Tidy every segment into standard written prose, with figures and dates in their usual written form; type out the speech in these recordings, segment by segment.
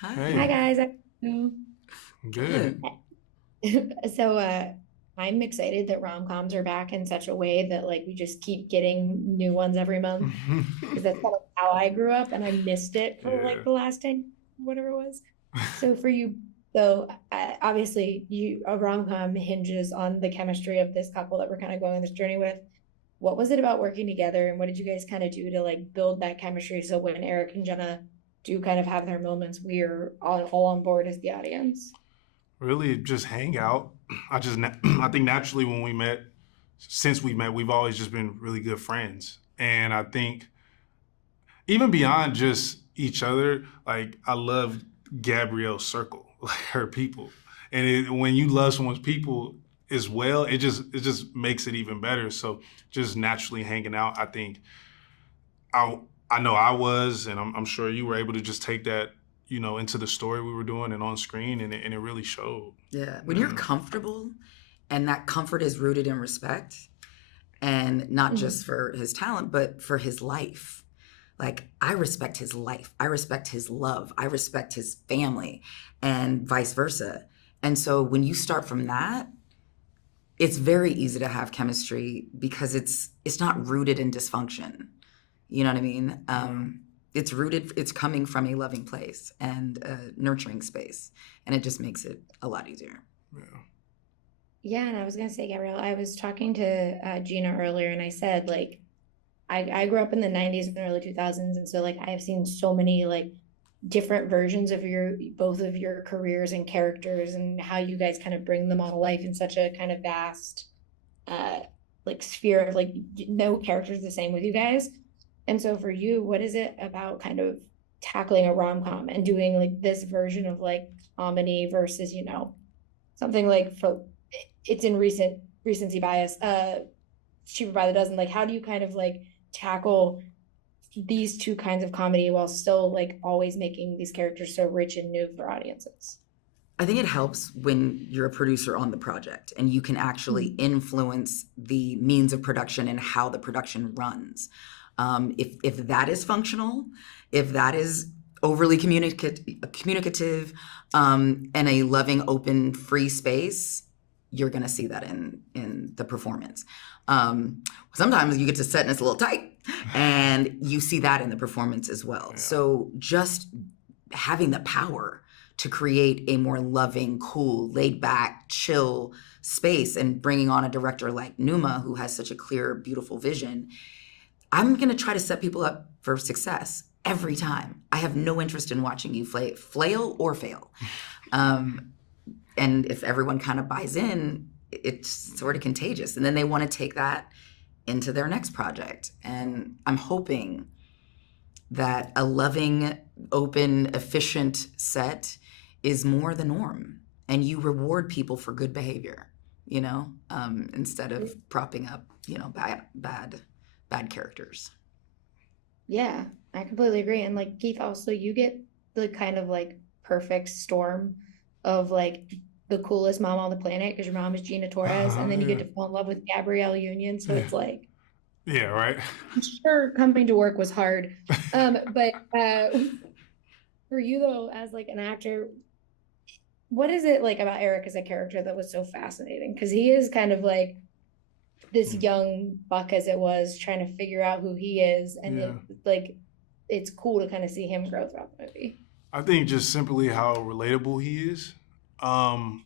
Hi Hey, guys. good. Good. So I'm excited that rom-coms are back in such a way that like we just keep getting new ones every month because that's kind of how I grew up and I missed it for like Yeah. the last 10, whatever it was. So for you, obviously you a rom-com hinges on the chemistry of this couple that we're kind of going on this journey with. What was it about working together and what did you guys kind of do to like build that chemistry so when Eric and Jenna do kind of have their moments, we're all on board as the audience? Really just hang out. I think naturally when we met, since we met, we've always just been really good friends. And I think even beyond just each other, like I love Gabrielle's circle, like her people. And when you love someone's people as well, it just makes it even better. So just naturally hanging out, I think I I know I was, and I'm sure you were able to just take that, into the story we were doing and on screen, and it really showed. Yeah. When you're Yeah. comfortable and that comfort is rooted in respect and not just Mhm. for his talent, but for his life. Like, I respect his life. I respect his love. I respect his family and vice versa. And so when you start from that, it's very easy to have chemistry because it's not rooted in dysfunction. You know what I mean? Yeah. It's coming from a loving place and a nurturing space. And it just makes it a lot easier. Yeah. Yeah, and I was gonna say, Gabrielle, I was talking to Gina earlier, and I said like I grew up in the 90s and early 2000s, and so like I have seen so many like different versions of your both of your careers and characters and how you guys kind of bring them all to life in such a kind of vast uh like sphere of like no character's the same with you guys. And so for you, what is it about kind of tackling a rom-com and doing like this version of like comedy versus, something like for it's in recency bias, cheaper by the dozen. Like how do you kind of like tackle these two kinds of comedy while still like always making these characters so rich and new for audiences? I think it helps when you're a producer on the project and you can actually Mhm. influence the means of production and how the production runs. If that is functional, if that is overly communicative, and a loving, open, free space, you're going to see that in the performance. Um, Sometimes you get to set and it's a little tight, and you see that in the performance as well. Yeah. So just having the power to create a more loving, cool, laid back, chill space and bringing on a director like Numa who has such a clear, beautiful vision, I'm going to try to set people up for success every time. I have no interest in watching you flail or fail. Um, and if everyone kind of buys in, it's sort of contagious. And then they want to take that into their next project. And I'm hoping that a loving, open, efficient set is more the norm. And you reward people for good behavior, instead of propping up, bad characters. Yeah, I completely agree. And like Keith, also you get the kind of like perfect storm of like the coolest mom on the planet because your mom is Gina Torres, and then you get Yeah. to fall in love with Gabrielle Union. So Yeah. it's like Yeah. Right. I'm sure coming to work was hard. But for you though, as like an actor, what is it like about Eric as a character that was so fascinating? Because he is kind of like this young buck as it was trying to figure out who he is, and Yeah. it's cool to kind of see him grow throughout the movie. I think just simply how relatable he is. Um,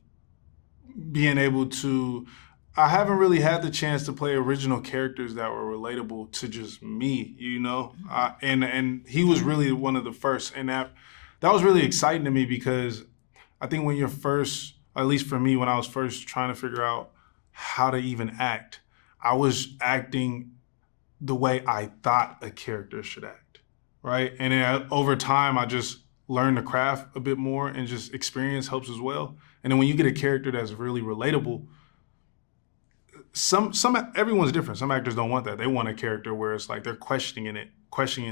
Being able to, I haven't really had the chance to play original characters that were relatable to just me, and he was really one of the first, and that was really exciting to me because I think when you're first, at least for me, when I was first trying to figure out how to even act, I was acting the way I thought a character should act, right? And then over time, I just learned the craft a bit more, and just experience helps as well. And then when you get a character that's really relatable, some everyone's different. Some actors don't want that. They want a character where it's like they're questioning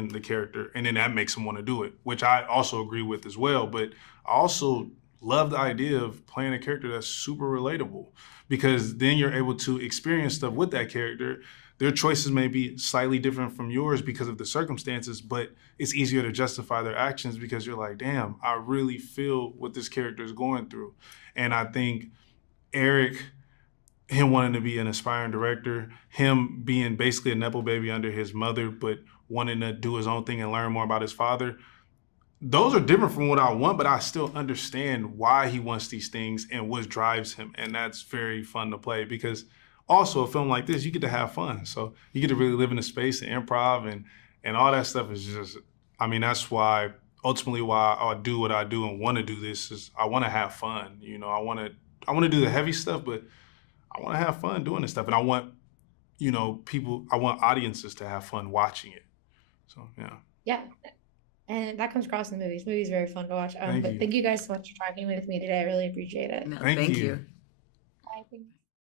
the character, and then that makes them want to do it, which I also agree with as well. But I also love the idea of playing a character that's super relatable because then you're able to experience stuff with that character their choices may be slightly different from yours because of the circumstances, but it's easier to justify their actions because you're like, damn, I really feel what this character is going through. And I think Eric, him wanting to be an aspiring director, him being basically a nepo baby under his mother, but wanting to do his own thing and learn more about his father, those are different from what I want, but I still understand why he wants these things and what drives him. And that's very fun to play because also a film like this, you get to have fun. So you get to really live in the space and improv and all that stuff is just, I mean, that's why ultimately why I do what I do and want to do this is I want to have fun. You know, I want to do the heavy stuff, but I want to have fun doing this stuff. And I want, you know, I want audiences to have fun watching it. So, yeah. Yeah. And that comes across in the movies. Movies very fun to watch. But thank you guys so much for talking with me today. I really appreciate it. No, Thank thank you. you. I think